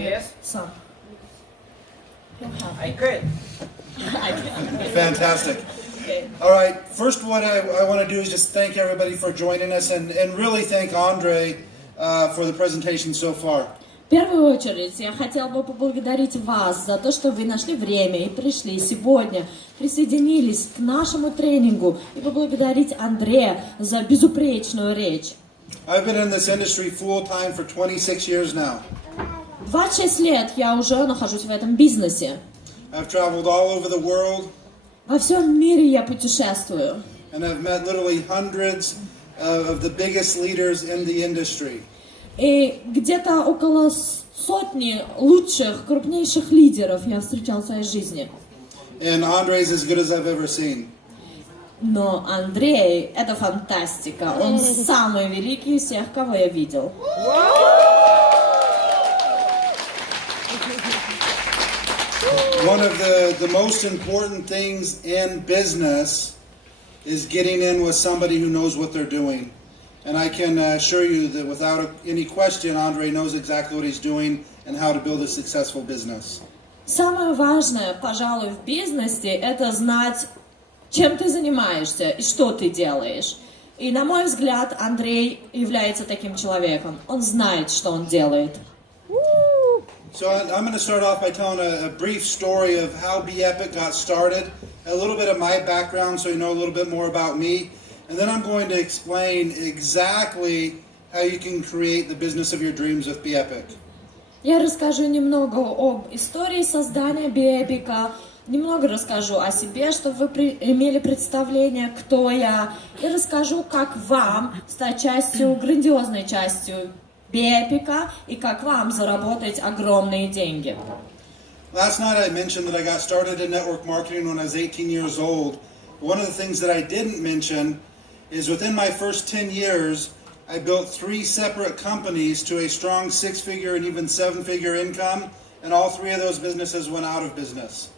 Yes, Some. I could. Fantastic. Okay. All right, first what I want to do is just thank everybody for joining us and really thank Andre for the presentation so far. В первую очередь я хотела бы поблагодарить вас за то, что вы нашли время и пришли сегодня, присоединились к нашему тренингу, и поблагодарить Андрея за безупречную речь. I've been in this industry full time for 26 years now. 26 лет я уже нахожусь в этом бизнесе. I've traveled all over the world Во всем мире я путешествую. and I've met literally hundreds of the biggest leaders in the industry. И где-то около сотни лучших, крупнейших лидеров я встречал в своей жизни. And Andre's as good as I've ever seen. Но Андрей — это фантастика. Он самый великий из всех, кого я видел. One of the most important things in business is getting in with somebody who knows what they're doing. And I can assure you that without any question, Andre knows exactly what he's doing and how to build a successful business. Самое важное, пожалуй, в бизнесе — это знать, чем ты занимаешься и что ты делаешь. И, на мой взгляд, Андрей является таким человеком. Он знает, что он делает. So I'm going to start off by telling a brief story of how Bepic got started, a little bit of my background so you know a little bit more about me, and then I'm going to explain exactly how you can create the business of your dreams with Bepic. Я расскажу немного об истории создания Бепика, немного расскажу о себе, чтобы вы имели представление, кто я, и расскажу, как вам стать частью, грандиозной частью Бепика, и как вам заработать огромные деньги. Last night I mentioned that I got started in network marketing when I was 18 years old. One of the things that I didn't mention is within my first 10 years, I built 3 separate companies to a strong 6-figure and even 7-figure income, and all 3 of those businesses went out of business.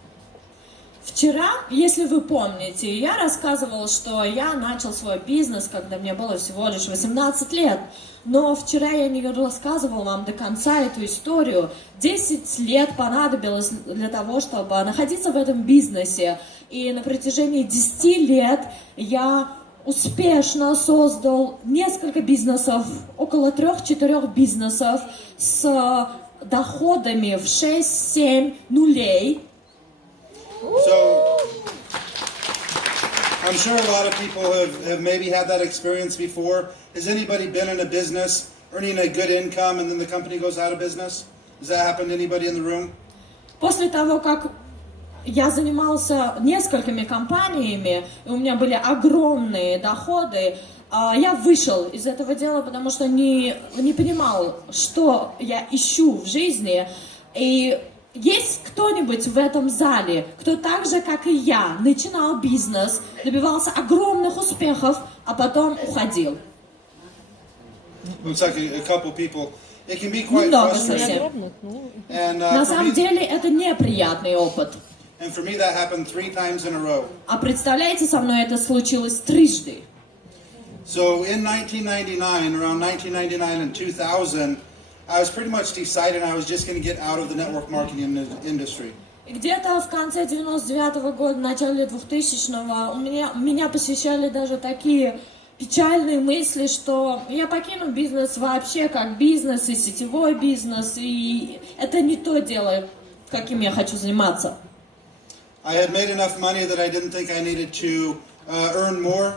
Вчера, если вы помните, я рассказывала, что я начал свой бизнес, когда мне было всего лишь 18 лет. Но вчера я не рассказывала вам до конца эту историю. 10 лет понадобилось для того, чтобы находиться в этом бизнесе. И на протяжении 10 лет я успешно создал несколько бизнесов, около 3-4 бизнесов с доходами в 6-7 нулей. So I'm sure a lot of people have maybe had that experience before. Has anybody been in a business earning a good income and then the company goes out of business? Does that happen to anybody in the room? После того, как я занимался несколькими компаниями, и у меня были огромные доходы, я вышел из этого дела, потому что не понимал, что я ищу в жизни. И есть кто-нибудь в этом зале, кто так же, как и я, начинал бизнес, добивался огромных успехов, а потом уходил? Looks like a couple people. It can be quite Немного frustrating. совсем. And, На for самом me, деле это неприятный опыт. and for me that happened 3 times in a row. А представляете, со мной это случилось трижды. So in 1999, around 1999 and 2000, I was pretty much decided I was just going to get out of the network marketing industry. И где-то в конце 99-го года, начале 2000-го меня посещали даже такие печальные мысли, что я покину бизнес вообще как бизнес и сетевой бизнес, и это не то дело, каким я хочу заниматься. I had made enough money that I didn't think I needed to earn more.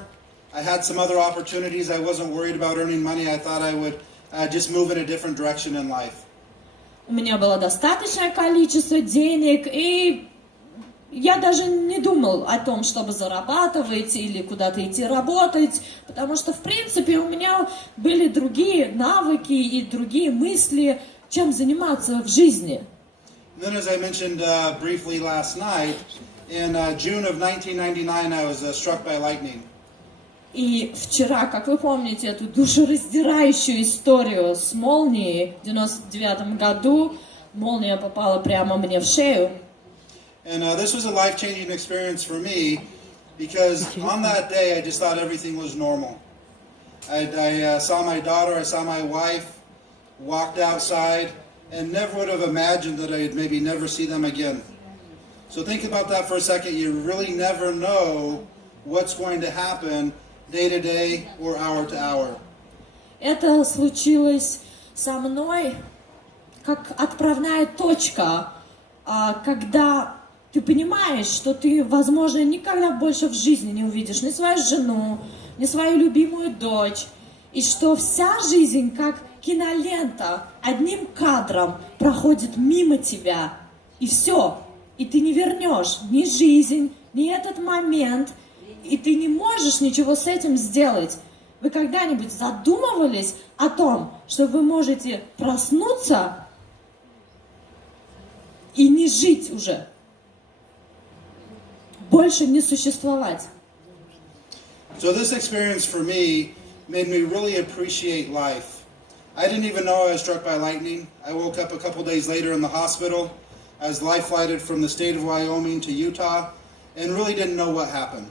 I had some other opportunities. I wasn't worried about earning money. I thought I would just move in a different direction in life. У меня было достаточное количество денег, и я даже не думал о том, чтобы зарабатывать или куда-то идти работать, потому что, в принципе, у меня были другие навыки и другие мысли, чем заниматься в жизни. And then, as I mentioned briefly last night, in June of 1999, I was struck by lightning. И вчера, как вы помните, эту душераздирающую историю с молнией в 99-м году, молния попала прямо мне в шею. And this was a life-changing experience for me because on that day I just thought everything was normal. I saw my daughter, I saw my wife, walked outside, and never would have imagined that I'd maybe never see them again. So think about that for a second. You really never know what's going to happen day to day or hour to hour. Это случилось со мной как отправная точка, когда ты понимаешь, что ты, возможно, никогда больше в жизни не увидишь ни свою жену, ни свою любимую дочь, и что вся жизнь, как кинолента, одним кадром проходит мимо тебя, и все, и ты не вернешь ни жизнь, ни этот момент, и ты не можешь ничего с этим сделать. Вы когда-нибудь задумывались о том, что вы можете проснуться и не жить уже, больше не существовать? So this experience for me made me really appreciate life. I didn't even know I was struck by lightning. I woke up a couple days later in the hospital. I was life-flighted from the state of Wyoming to Utah and really didn't know what happened.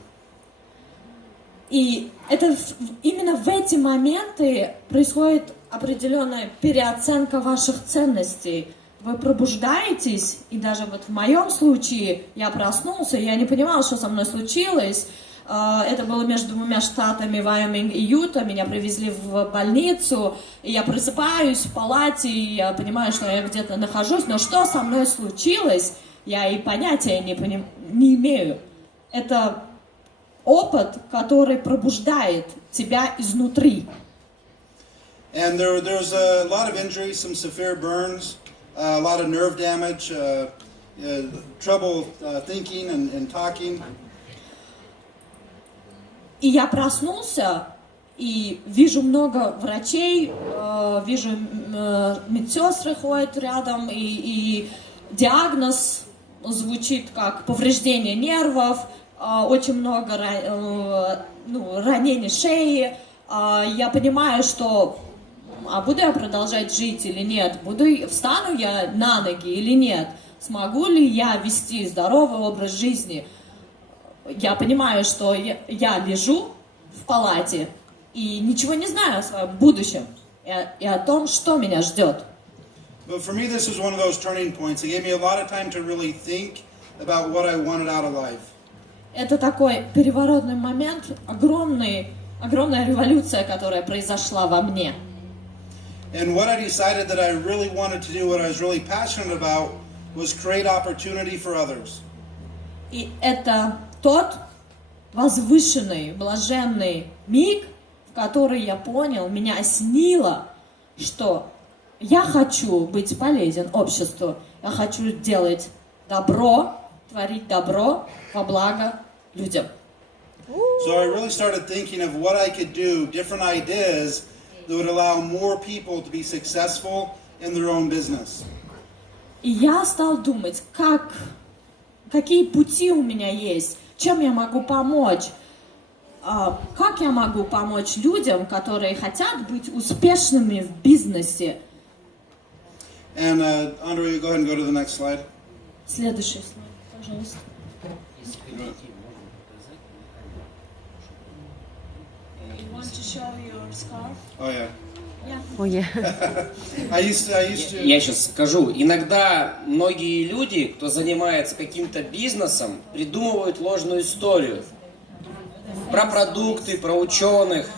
И это именно в эти моменты происходит определенная переоценка ваших ценностей. Вы пробуждаетесь, и даже вот в моем случае я проснулся, я не понимала, что со мной случилось. Это было между двумя штатами, Вайоминг и Юта. Меня привезли в больницу, и я просыпаюсь в палате, и я понимаю, что я где-то нахожусь. Но что со мной случилось, я и понятия не имею. Это опыт, который пробуждает тебя изнутри. And there's a lot of injuries, some severe burns, a lot of nerve damage, trouble thinking and talking. И я проснулся, и вижу много врачей, вижу медсестры ходят рядом, и диагноз звучит как повреждение нервов, очень много ранений шеи. Я понимаю, что буду я продолжать жить или нет, встану я на ноги или нет, смогу ли я вести здоровый образ жизни. Я понимаю, что я лежу в палате и ничего не знаю о своем будущем и о том, что меня ждет. But for me, this was one of those turning points. It gave me a lot of time to really think about what I wanted out of life. Это такой переворотный момент, огромная революция, которая произошла во мне. And what I decided that I really wanted to do, what I was really passionate about, was create opportunity for others. И это тот возвышенный, блаженный миг, в который я понял, меня осенило, что я хочу быть полезен обществу, я хочу делать добро, творить добро во благо людям. So I really started thinking of what I could do, different ideas that would allow more people to be successful in their own business. И я стал думать, какие пути у меня есть, чем я могу помочь, как я могу помочь людям, которые хотят быть успешными в бизнесе. And Andre, you go ahead and go to the next slide. Следующий слайд, пожалуйста. You want to show your scarf? Oh yeah. Oh, yeah. I used to. Я сейчас скажу. Иногда многие люди, кто занимается каким-то бизнесом, придумывают ложную историю. Про продукты, про ученых.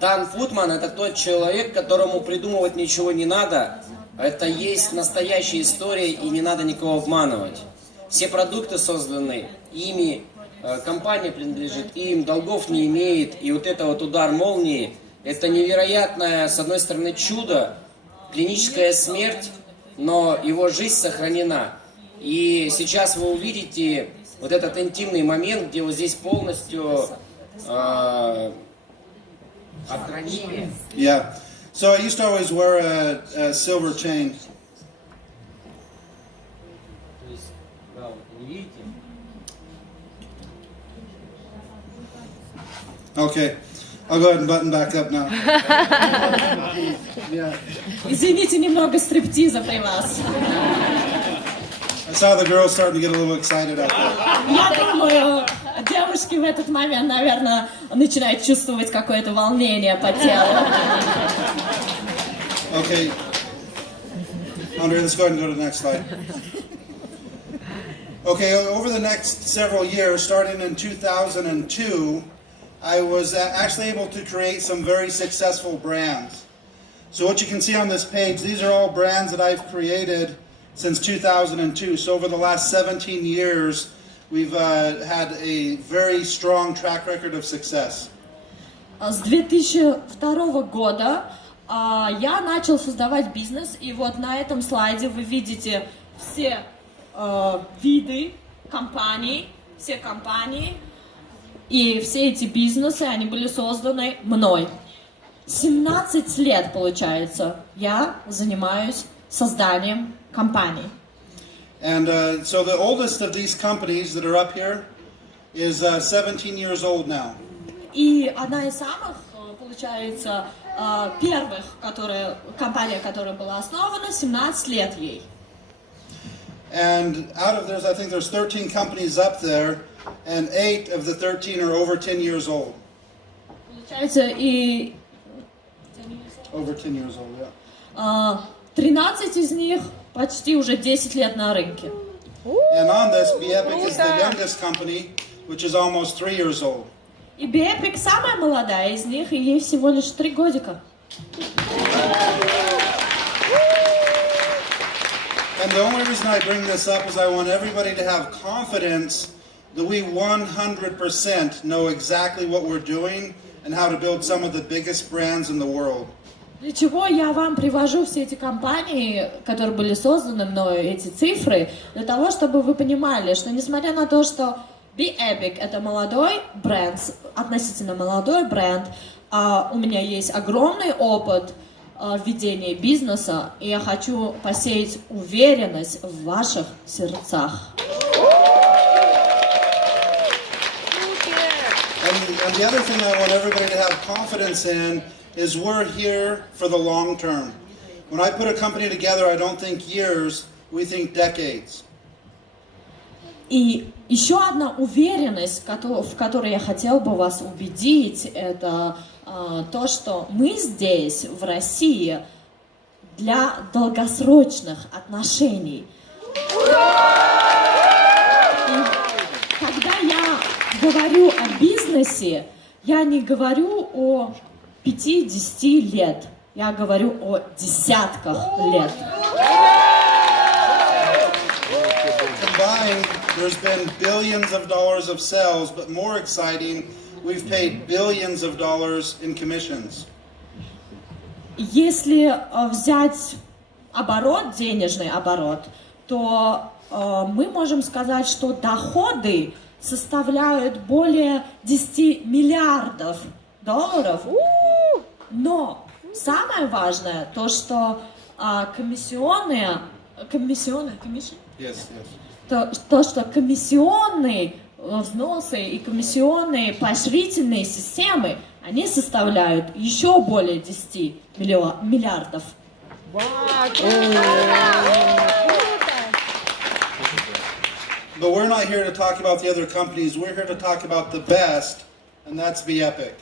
Putman — это тот человек, которому придумывать ничего не надо. Это есть настоящая история, и не надо никого обманывать. Все продукты созданы ими, компания принадлежит им, долгов не имеет. И вот это вот удар молнии — это невероятное, с одной стороны, чудо, клиническая смерть, но его жизнь сохранена. И сейчас вы увидите вот этот интимный момент, где вот здесь полностью отранение. Yeah. So I used to always wear a silver chain. То есть, да, вот не видите? Okay. I'll go ahead and button back up now. Yeah. Извините, немного стриптиза при вас. I saw the girls starting to get a little excited out there. Я думаю, девушки в этот момент, наверное, начинают чувствовать какое-то волнение по телу. Okay. Andre, let's go ahead and go to the next slide. Okay, over the next several years, starting in 2002, I was actually able to create some very successful brands. So what you can see on this page, these are all brands that I've created since 2002. So over the last 17 years, we've had a very strong track record of success. С 2002 года я начал создавать бизнес, и вот на этом слайде вы видите все виды компаний, все компании, и все эти бизнесы, они были созданы мной. 17 лет, получается, я занимаюсь созданием компаний. And so the oldest of these companies that are up here is 17 years old now. И одна из самых, получается, первых, компания, которая была основана, 17 лет ей. And out of those, I think there's 13 companies up there, and 8 of the 13 are over 10 years old. Получается, и Over 10 years old, yeah. 13 из них почти уже 10 лет на рынке. And on this, Bepic is the youngest company, which is almost 3 years old. И Bepic самая молодая из них, и ей всего лишь 3 годика. And the only reason I bring this up is I want everybody to have confidence that we 100% know exactly what we're doing and how to build some of the biggest brands in the world. Для чего я вам привожу все эти компании, которые были созданы мной, эти цифры, для того, чтобы вы понимали, что несмотря на то, что Bepic это молодой бренд, относительно молодой бренд, у меня есть огромный опыт ведения бизнеса, и я хочу посеять уверенность в ваших сердцах. And the other thing I want everybody to have confidence in is we're here for the long term. When I put a company together, I don't think years, we think decades. И еще одна уверенность, в которой я хотел бы вас убедить, это то, что мы здесь, в России, для долгосрочных отношений. И когда я говорю о бизнесе, я не говорю о 5-10 лет, я говорю о десятках лет. Combined, there's been billions of dollars of sales, but more exciting, we've paid billions of dollars in commissions. Если взять оборот, денежный оборот, то мы можем сказать, что доходы составляют более 10 миллиардов долларов. Но самое важное, то, что комиссионные, то, что комиссионные взносы и комиссионные поощрительные системы, они составляют еще более 10 миллиардов. But we're not here to talk about the other companies, we're here to talk about the best, and that's Bepic.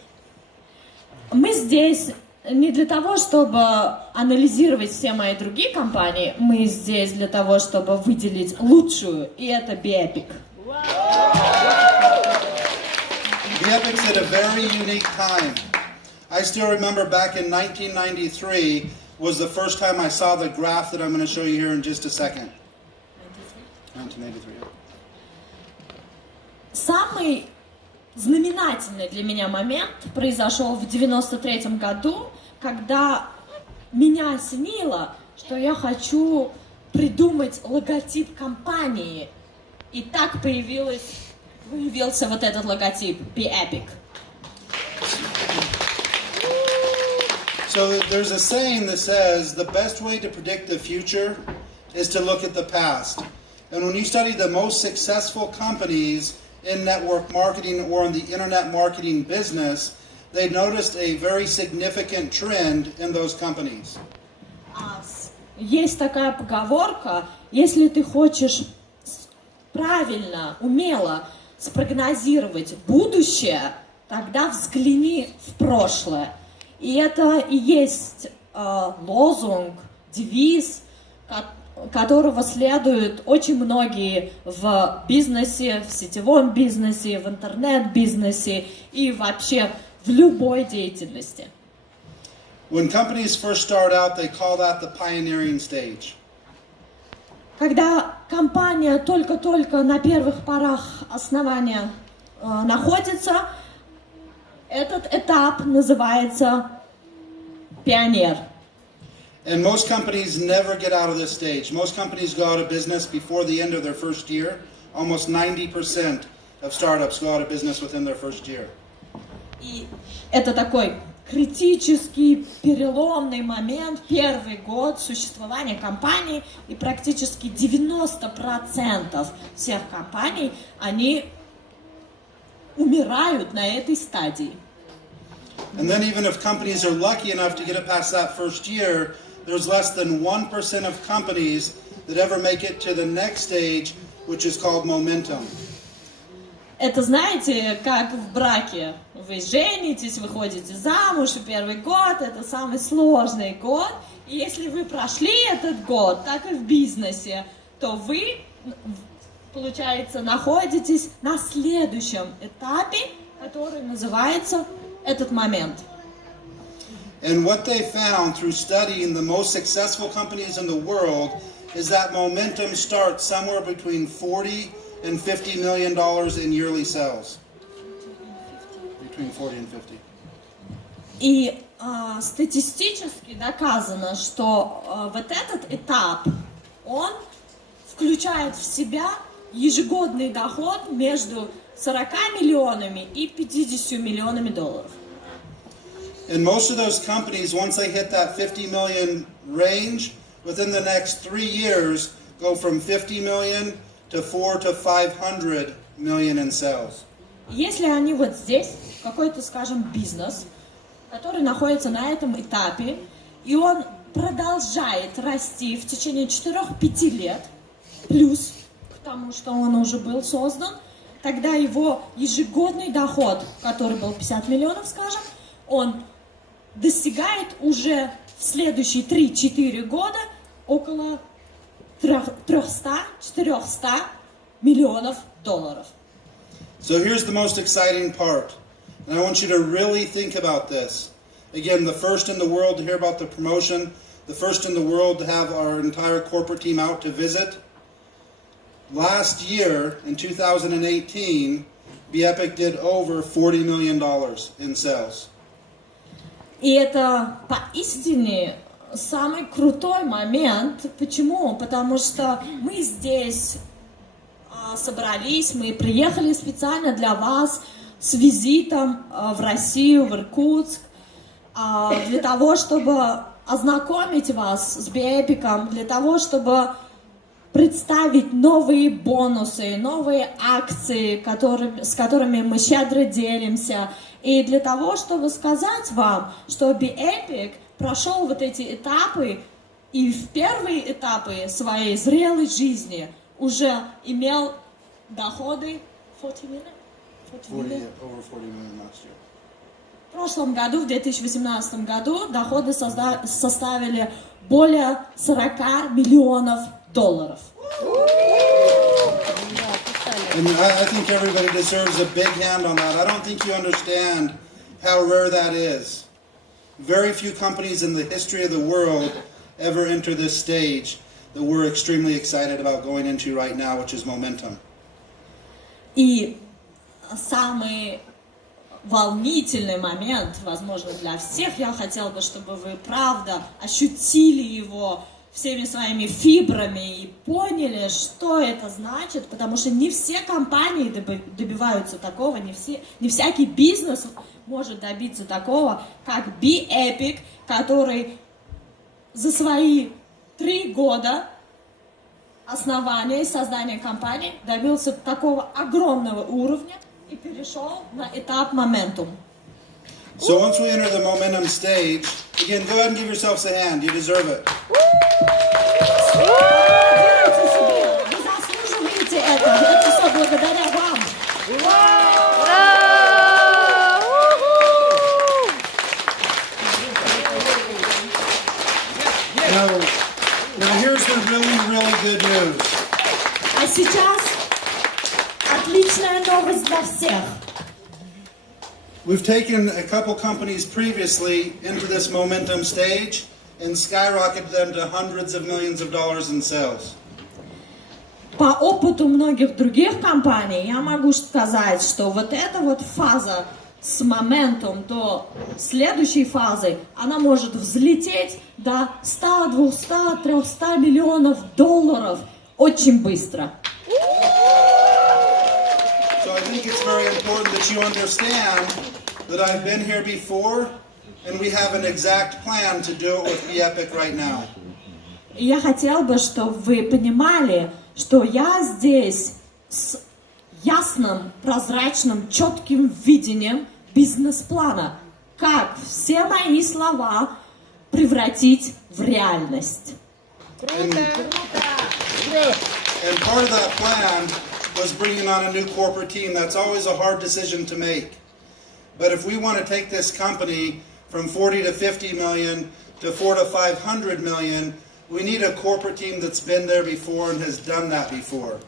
Мы здесь не для того, чтобы анализировать все мои другие компании, мы здесь для того, чтобы выделить лучшую, и это Bepic. Bepic's at a very unique time. I still remember back in 1993 was the first time I saw the graph that I'm going to show you here in just a second. 1993. Самый знаменательный для меня момент произошел в 93-м году, когда меня осенило, что я хочу придумать логотип компании. И так появился вот этот логотип Bepic. So there's a saying that says the best way to predict the future is to look at the past. And when you study the most successful companies in network marketing or in the internet marketing business, they noticed a very significant trend in those companies. Есть такая поговорка: если ты хочешь правильно, умело спрогнозировать будущее, тогда взгляни в прошлое. И это и есть лозунг, девиз которого следуют очень многие в бизнесе, в сетевом бизнесе, в интернет-бизнесе и вообще в любой деятельности. When companies first start out, they call that the pioneering stage. Когда компания только-только на первых порах основания находится, этот этап называется пионер. And most companies never get out of this stage. Most companies go out of business before the end of their first year. Almost 90% of startups go out of business within their first year. И это такой критический, переломный момент, первый год существования компании, и практически 90% всех компаний, они умирают на этой стадии. And then even if companies are lucky enough to get it past that first year, there's less than 1% of companies that ever make it to the next stage, which is called momentum. Это, знаете, как в браке. Вы женитесь, выходите замуж, и первый год – это самый сложный год. И если вы прошли этот год, так и в бизнесе, то вы, получается, находитесь на следующем этапе, который называется этот момент. And what they found through studying the most successful companies in the world is that momentum starts somewhere between 40 and $50 million in yearly sales. Between 40 and 50. И статистически доказано, что вот этот этап, он включает в себя ежегодный доход между 40 миллионами и 50 миллионами долларов. And most of those companies, once they hit that 50 million range, within the next 3 years, go from 50 million to 4 to 500 million in sales. Если они вот здесь, какой-то, скажем, бизнес, который находится на этом этапе, и он продолжает расти в течение 4-5 лет, плюс к тому, что он уже был создан, тогда его ежегодный доход, который был 50 миллионов, скажем, он достигает уже в следующие 3-4 года около 300-400 миллионов долларов. So here's the most exciting part. And I want you to really think about this. Again, the first in the world to hear about the promotion, the first in the world to have our entire corporate team out to visit. Last year, in 2018, Bepic did over $40 million in sales. И это поистине самый крутой момент. Почему? Потому что мы здесь собрались, мы приехали специально для вас с визитом в Россию, в Иркутск, для того, чтобы ознакомить вас с Бепиком, для того, чтобы представить новые бонусы, новые акции, с которыми мы щедро делимся, и для того, чтобы сказать вам, что Bepic прошел вот эти этапы, и в первые этапы своей зрелой жизни уже имел доходы 40 миллионов. Over 40 million last year. В прошлом году, в 2018 году, доходы составили более 40 миллионов долларов. And I think everybody deserves a big hand on that. I don't think you understand how rare that is. Very few companies in the history of the world ever enter this stage that we're extremely excited about going into right now, which is momentum. И самый волнительный момент, возможно, для всех, я хотела бы, чтобы вы, правда, ощутили его всеми своими фибрами и поняли, что это значит, потому что не все компании добиваются такого, не всякий бизнес может добиться такого, как Bepic, который за свои 3 года основания и создания компании добился такого огромного уровня и перешел на этап моментум. So once we enter the momentum stage, again, go ahead and give yourselves a hand. You deserve it. Делайте себе, вы заслуживаете это. Это все благодаря вам. Now here's the news. А сейчас отличная новость для всех. We've taken a couple companies previously into this momentum stage and skyrocketed them to hundreds of millions of dollars in sales. По опыту многих других компаний я могу сказать, что вот эта вот фаза с моментом до следующей фазы, она может взлететь до 100, 200, 300 миллионов долларов очень быстро. So I think it's very important that you understand that I've been here before and we have an exact plan to do it with Bepic right now. И я хотела бы, чтобы вы понимали, что я здесь с ясным, прозрачным, четким видением бизнес-плана, как все мои слова превратить в реальность. And part of that plan was bringing on a new corporate team. That's always a hard decision to make. But if we want to take this company from 40 to 50 million to 4 to 500 million, we need a corporate team that's been there before and has done that before.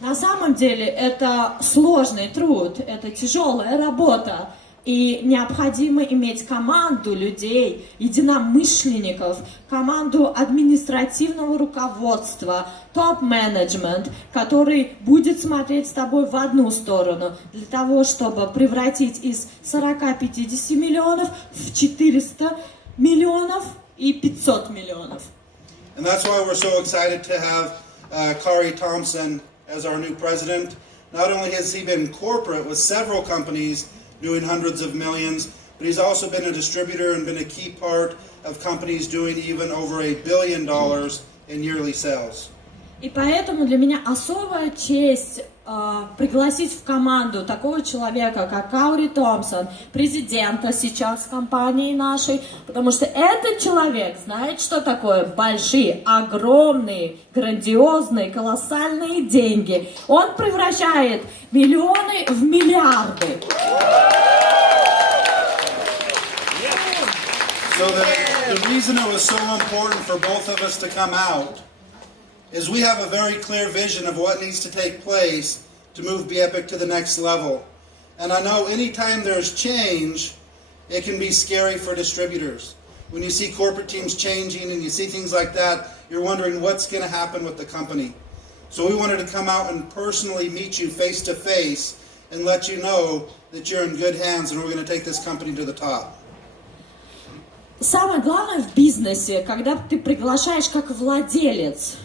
На самом деле это сложный труд, это тяжелая работа. И необходимо иметь команду людей, единомышленников, команду административного руководства, топ-менеджмент, который будет смотреть с тобой в одну сторону, для того, чтобы превратить из 40-50 миллионов в 400 миллионов и 500 миллионов. And that's why we're so excited to have Kari Thompson as our new president. Not only has he been corporate with several companies doing hundreds of millions, but he's also been a distributor and been a key part of companies doing even over $1 billion in yearly sales. И поэтому для меня особая честь пригласить в команду такого человека, как Кари Томпсон, президента сейчас компании нашей, потому что этот человек знает, что такое большие, огромные, грандиозные, колоссальные деньги. Он превращает миллионы в миллиарды. So the reason it was so important for both of us to come out is we have a very clear vision of what needs to take place to move Bepic to the next level. And I know anytime there's change, it can be scary for distributors. When you see corporate teams changing and you see things like that, you're wondering what's going to happen with the company. So we wanted to come out and personally meet you face to face and let you know that you're in good hands and we're going to take this company to the top. Самое главное в бизнесе, когда ты приглашаешь как владелец,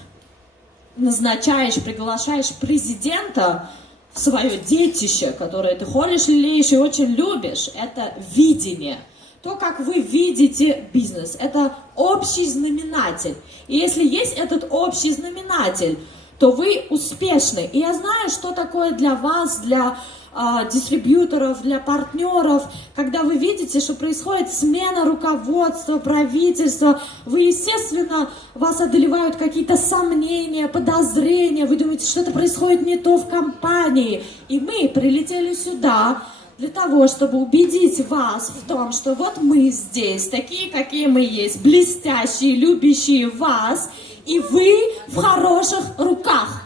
приглашаешь президента в свое детище, которое ты холишь, лелеешь и очень любишь, это видение. То, как вы видите бизнес, это общий знаменатель. И если есть этот общий знаменатель, то вы успешны. И я знаю, что такое для вас, для дистрибьюторов, для партнеров, когда вы видите, что происходит смена руководства, правительства, вы, естественно, вас одолевают какие-то сомнения, подозрения, вы думаете, что-то происходит не то в компании. И мы прилетели сюда для того, чтобы убедить вас в том, что вот мы здесь, такие, какие мы есть, блестящие, любящие вас, и вы в хороших руках.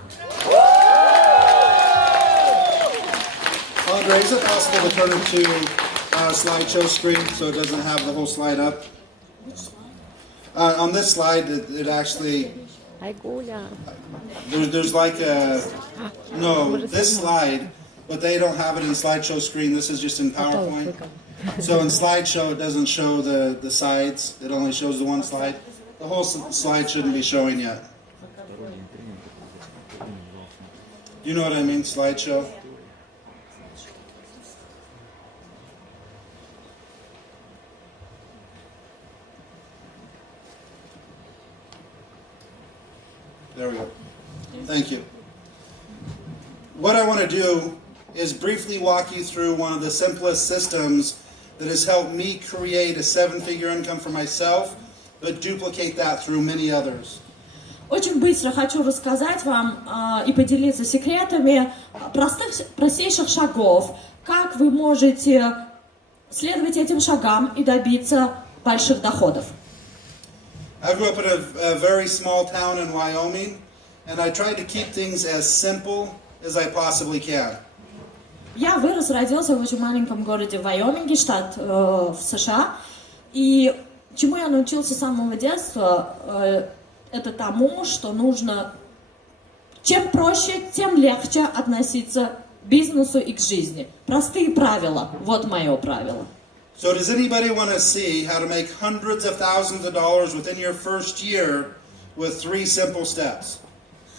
Andre, is it possible to turn it to slideshow screen so it doesn't have the whole slide up? On this slide, it actually, there's like a, no, this slide, but they don't have it in slideshow screen. This is just in PowerPoint. So in slideshow, it doesn't show the sides. It only shows the one slide. The whole slide shouldn't be showing yet. You know what I mean, slideshow? There we go. Thank you. What I want to do is briefly walk you through one of the simplest systems that has helped me create a 7-figure income for myself, but duplicate that through many others. Очень быстро хочу рассказать вам и поделиться секретами простейших шагов, как вы можете следовать этим шагам и добиться больших доходов. I grew up in a very small town in Wyoming, and I try to keep things as simple as I possibly can. Я вырос, родился в очень маленьком городе Вайоминге, штат в США. И чему я научился с самого детства, это тому, что нужно, чем проще, тем легче относиться к бизнесу и к жизни. Простые правила. Вот мое правило. So does anybody want to see how to make hundreds of thousands of dollars within your first year with 3 simple steps?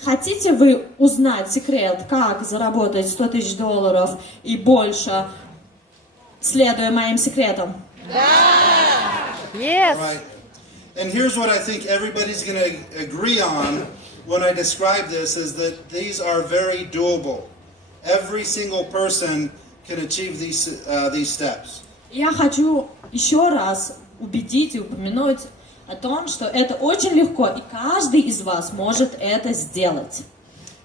Хотите вы узнать секрет, как заработать $100 000 и больше, следуя моим секретам? Yes. Right. And here's what I think everybody's going to agree on when I describe this is that these are very doable. Every single person can achieve these steps. Я хочу еще раз убедить и упомянуть о том, что это очень легко, и каждый из вас может это сделать.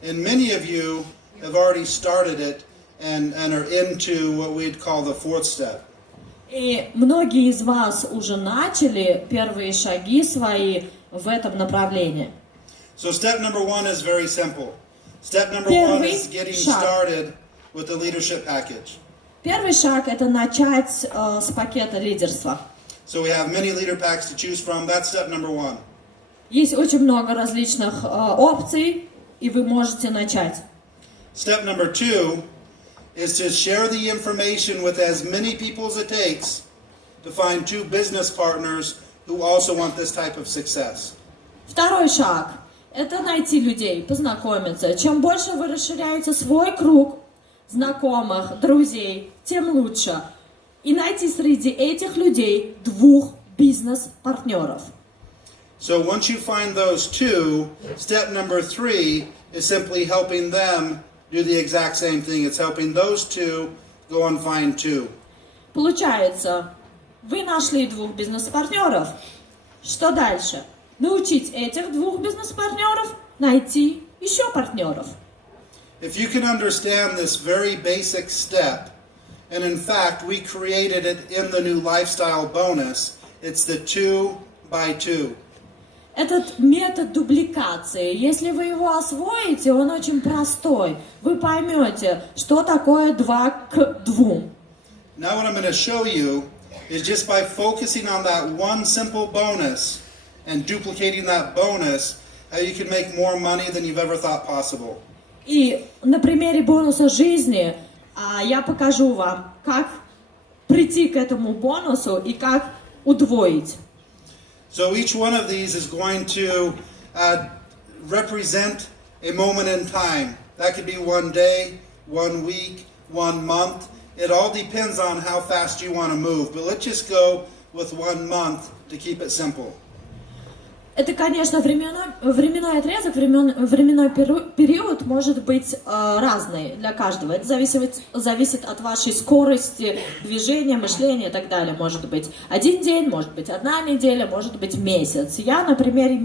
And many of you have already started it and are into what we'd call the 4th step. И многие из вас уже начали первые шаги свои в этом направлении. So step number 1 is very simple. Step number 1 is getting started with the leadership package. Первый шаг – это начать с пакета лидерства. So we have many leader packs to choose from. That's step number 1. Есть очень много различных опций, и вы можете начать. Step number 2 is to share the information with as many people as it takes to find 2 business partners who also want this type of success. Второй шаг – это найти людей, познакомиться. Чем больше вы расширяете свой круг знакомых, друзей, тем лучше. И найти среди этих людей 2 бизнес-партнеров. So once you find those 2, step number 3 is simply helping them do the exact same thing. It's helping those 2 go and find 2. Получается, вы нашли 2 бизнес-партнеров. Что дальше? Научить этих 2 бизнес-партнеров найти еще партнеров. If you can understand this very basic step, and in fact, we created it in the new lifestyle bonus. It's the 2 by 2. Этот метод дубликации, если вы его освоите, он очень простой. Вы поймете, что такое 2 к 2. Now what I'm going to show you is just by focusing on that one simple bonus and duplicating that bonus, how you can make more money than you've ever thought possible. И на примере бонуса жизни я покажу вам, как прийти к этому бонусу и как удвоить. So each one of these is going to represent a moment in time. That could be 1 day, 1 week, 1 month. It all depends on how fast you want to move. But let's just go with 1 month to keep it simple. Это, конечно, временной отрезок, временной период может быть разный для каждого. Это зависит от вашей скорости движения, мышления и так далее. Может быть 1 день, может быть 1 неделя, может быть месяц. Я на примере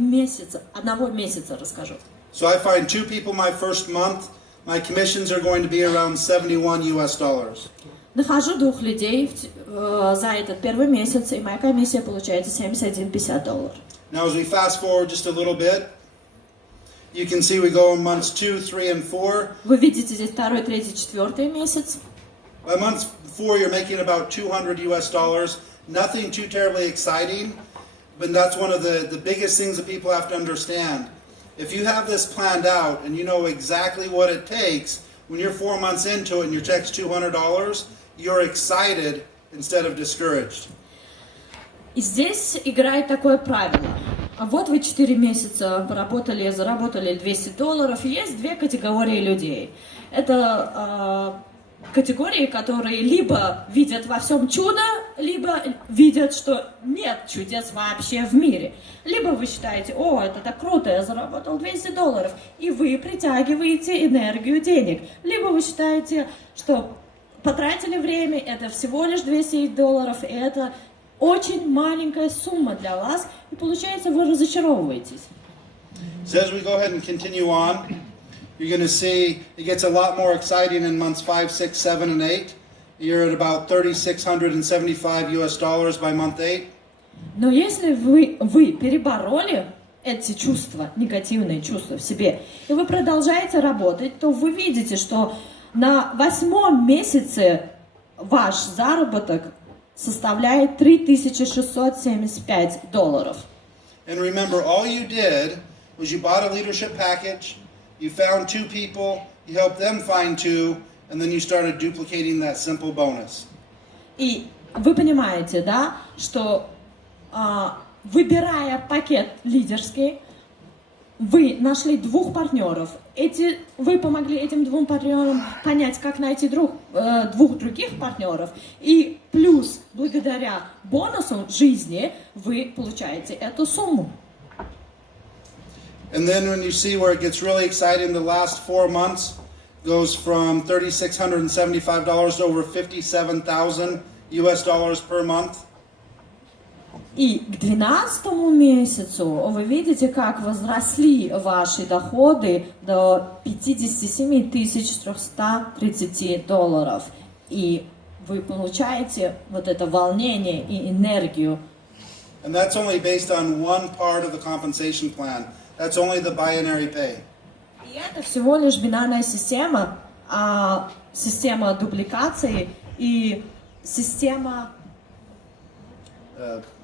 одного месяца расскажу. So I find 2 people my first month. My commissions are going to be around $71. Нахожу 2 людей за этот первый месяц, и моя комиссия получается $71.50. Now, as we fast forward just a little bit, you can see we go in months 2, 3, and 4. Вы видите здесь 2, 3, 4 месяц. By month 4, you're making about $200. Nothing too terribly exciting, but that's one of the biggest things that people have to understand. If you have this planned out and you know exactly what it takes, when you're 4 months into it and your check's $200, you're excited instead of discouraged. И здесь играет такое правило. Вот вы 4 месяца поработали, заработали $200. Есть 2 категории людей. Это категории, которые либо видят во всем чудо, либо видят, что нет чудес вообще в мире. Либо вы считаете, о, это так круто, я заработал $200, и вы притягиваете энергию денег. Либо вы считаете, что потратили время, это всего лишь $200, и это очень маленькая сумма для вас, и получается, вы разочаровываетесь. So as we go ahead and continue on, you're going to see it gets a lot more exciting in months 5, 6, 7, and 8. You're at about $3,675 by month 8. Но если вы перебороли эти чувства, негативные чувства в себе, и вы продолжаете работать, то вы видите, что на 8-м месяце ваш заработок составляет $3675. And remember, all you did was you bought a leadership package, you found 2 people, you helped them find 2, and then you started duplicating that simple bonus. И вы понимаете, да, что выбирая пакет лидерский, вы нашли 2 партнеров. Вы помогли этим 2 партнерам понять, как найти 2 других партнеров. И плюс, благодаря бонусу жизни, вы получаете эту сумму. And then when you see where it gets really exciting, the last 4 months goes from $3,675 to over $57,000 per month. И к 12 месяцу вы видите, как возросли ваши доходы до $57 330. И вы получаете вот это волнение и энергию. And that's only based on one part of the compensation plan. That's only the binary pay. И это всего лишь бинарная система, система дубликации и система...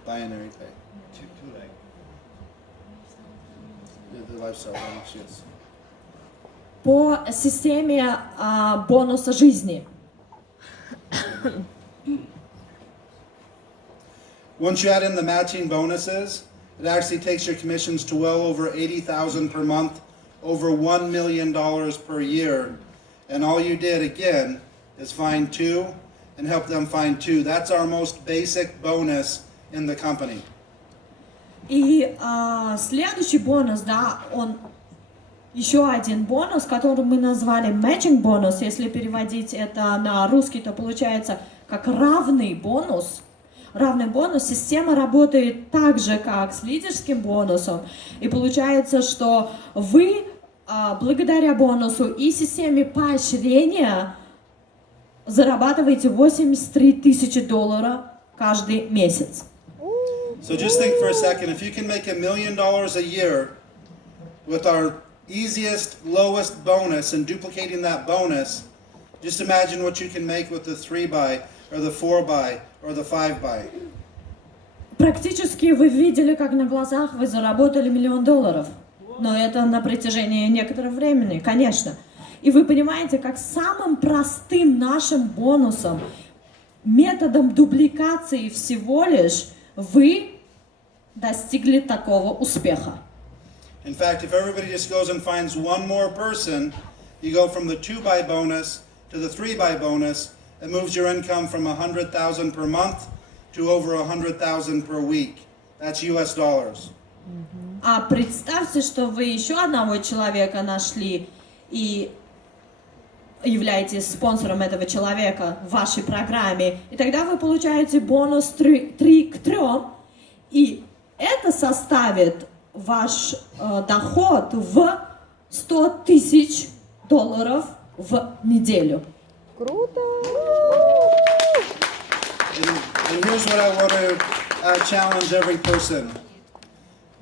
Binary pay. The lifestyle bonus, yes. По системе бонуса жизни. Once you add in the matching bonuses, it actually takes your commissions to well over $80,000 per month, over $1 million per year. And all you did, again, is find 2 and help them find 2. That's our most basic bonus in the company. И следующий бонус, да, он еще один бонус, который мы назвали matching бонус. Если переводить это на русский, то получается как равный бонус. Равный бонус. Система работает так же, как с лидерским бонусом. И получается, что вы благодаря бонусу и системе поощрения зарабатываете $83 000 каждый месяц. So just think for a second, if you can make $1 million a year with our easiest, lowest bonus and duplicating that bonus, just imagine what you can make with the 3-buy or the 4-buy or the 5-buy. Практически вы видели, как на глазах вы заработали $1 000 000. Но это на протяжении некоторого времени, конечно. И вы понимаете, как самым простым нашим бонусом, методом дубликации всего лишь, вы достигли такого успеха. In fact, if everybody just goes and finds one more person, you go from the 2-buy bonus to the 3-buy bonus, it moves your income from $100,000 per month to over $100,000 per week. That's US dollars. А представьте, что вы еще одного человека нашли и являетесь спонсором этого человека в вашей программе, и тогда вы получаете бонус 3 к 3, и это составит ваш доход в $100 000 в неделю. Круто! And here's what I want to challenge every person.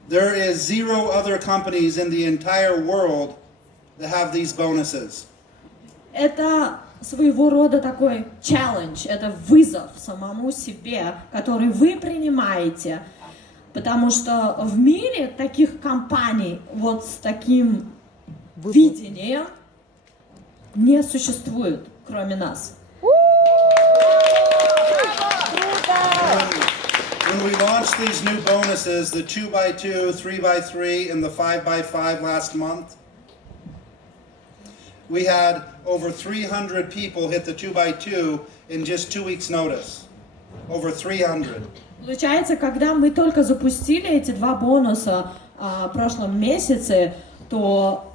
There is 0 other companies in the entire world that have these bonuses. Это своего рода такой челлендж, это вызов самому себе, который вы принимаете, потому что в мире таких компаний вот с таким видением не существует, кроме нас. When we launched these new bonuses, the 2x2, 3x3, and the 5x5 last month, we had over 300 people hit the 2x2 in just 2 weeks' notice. Over 300. Получается, когда мы только запустили эти 2 бонуса в прошлом месяце, то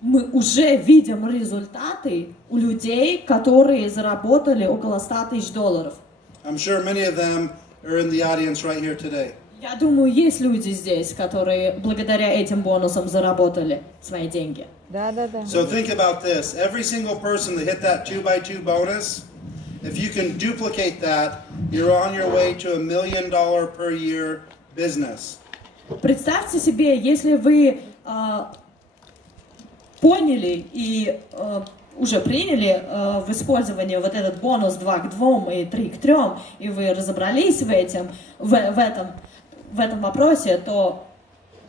мы уже видим результаты у людей, которые заработали около $100 000. I'm sure many of them are in the audience right here today. Я думаю, есть люди здесь, которые благодаря этим бонусам заработали свои деньги. Да. So think about this. Every single person that hit that 2x2 bonus, if you can duplicate that, you're on your way to $1 million per year business. Представьте себе, если вы поняли и уже приняли в использовании вот этот бонус 2 к 2 и 3 к 3, и вы разобрались в этом вопросе, то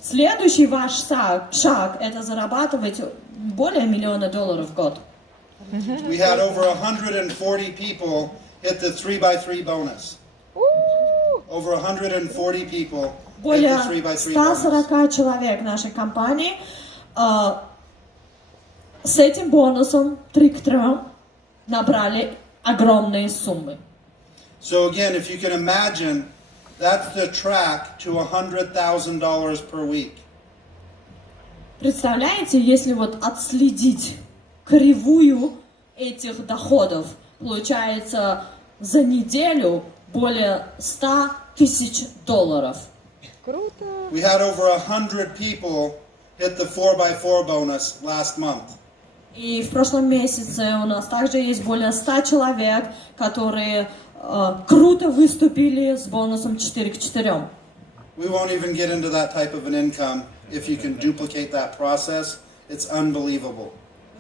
следующий ваш шаг это зарабатывать более $1 миллиона в год. We had over 140 people hit the 3x3 bonus. Over 140 people hit Более the 3x3 bonus. 140 человек нашей компании с этим бонусом 3 к 3 набрали огромные суммы. So again, if you can imagine, that's the track to $100,000 per week. Представляете, если вот отследить кривую этих доходов, получается за неделю более $100,000. Круто. We had over 100 people hit the 4x4 bonus last month. И в прошлом месяце у нас также есть более 100 человек, которые круто выступили с бонусом 4 к 4. We won't even get into that type of an income. If you can duplicate that process, it's unbelievable.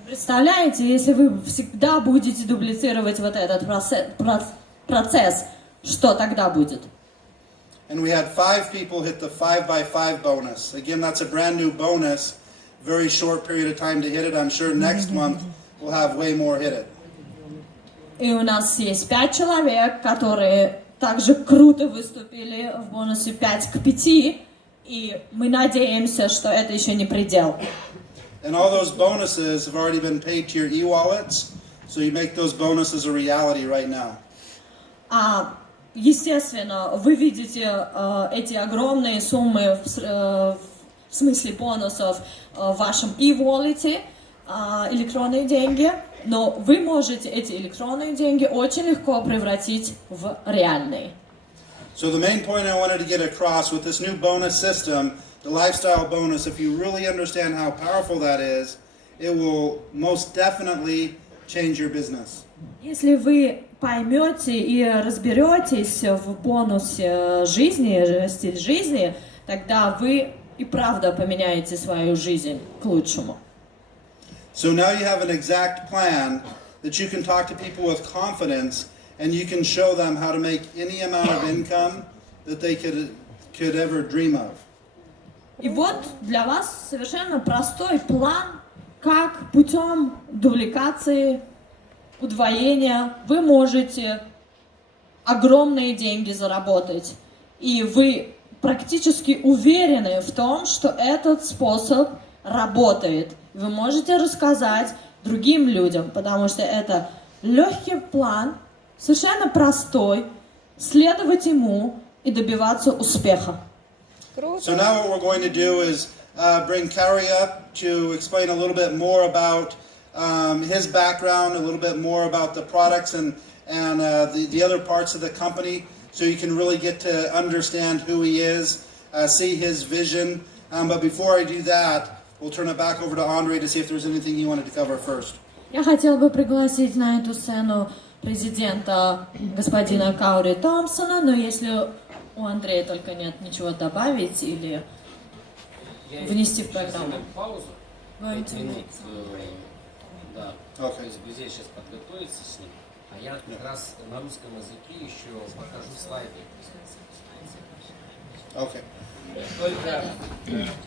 Представляете, если вы всегда будете дублицировать вот этот процесс, что тогда будет? And we had 5 people hit the 5x5 bonus. Again, that's a brand new bonus. Very short period of time to hit it. I'm sure next month we'll have way more hit it. И у нас есть 5 человек, которые также круто выступили в бонусе 5 к 5, и мы надеемся, что это еще не предел. And all those bonuses have already been paid to your e-wallets, so you make those bonuses a reality right now. Естественно, вы видите эти огромные суммы в смысле бонусов в вашем e-wallet, электронные деньги, но вы можете эти электронные деньги очень легко превратить в реальные. So the main point I wanted to get across with this new bonus system, the lifestyle bonus, if you really understand how powerful that is, it will most definitely change your business. Если вы поймете и разберетесь в бонусе жизни, стиль жизни, тогда вы и правда поменяете свою жизнь к лучшему. So now you have an exact plan that you can talk to people with confidence and you can show them how to make any amount of income that they could ever dream of. И вот для вас совершенно простой план, как путем дубликации, удвоения вы можете огромные деньги заработать. И вы практически уверены в том, что этот способ работает. Вы можете рассказать другим людям, потому что это легкий план, совершенно простой, следовать ему и добиваться успеха. So now what we're going to do is bring Kari up to explain a little bit more about his background, a little bit more about the products and the other parts of the company, so you can really get to understand who he is, see his vision. But before I do that, we'll turn it back over to Andre to see if there's anything he wanted to cover first. Я хотела бы пригласить на эту сцену президента господина Каури Томпсона, но если у Андрея только нет ничего добавить или внести в программу. Паузу. 5 минут. Да. То есть друзья сейчас подготовиться с ним. А я как раз на русском языке еще покажу слайды. Okay. Только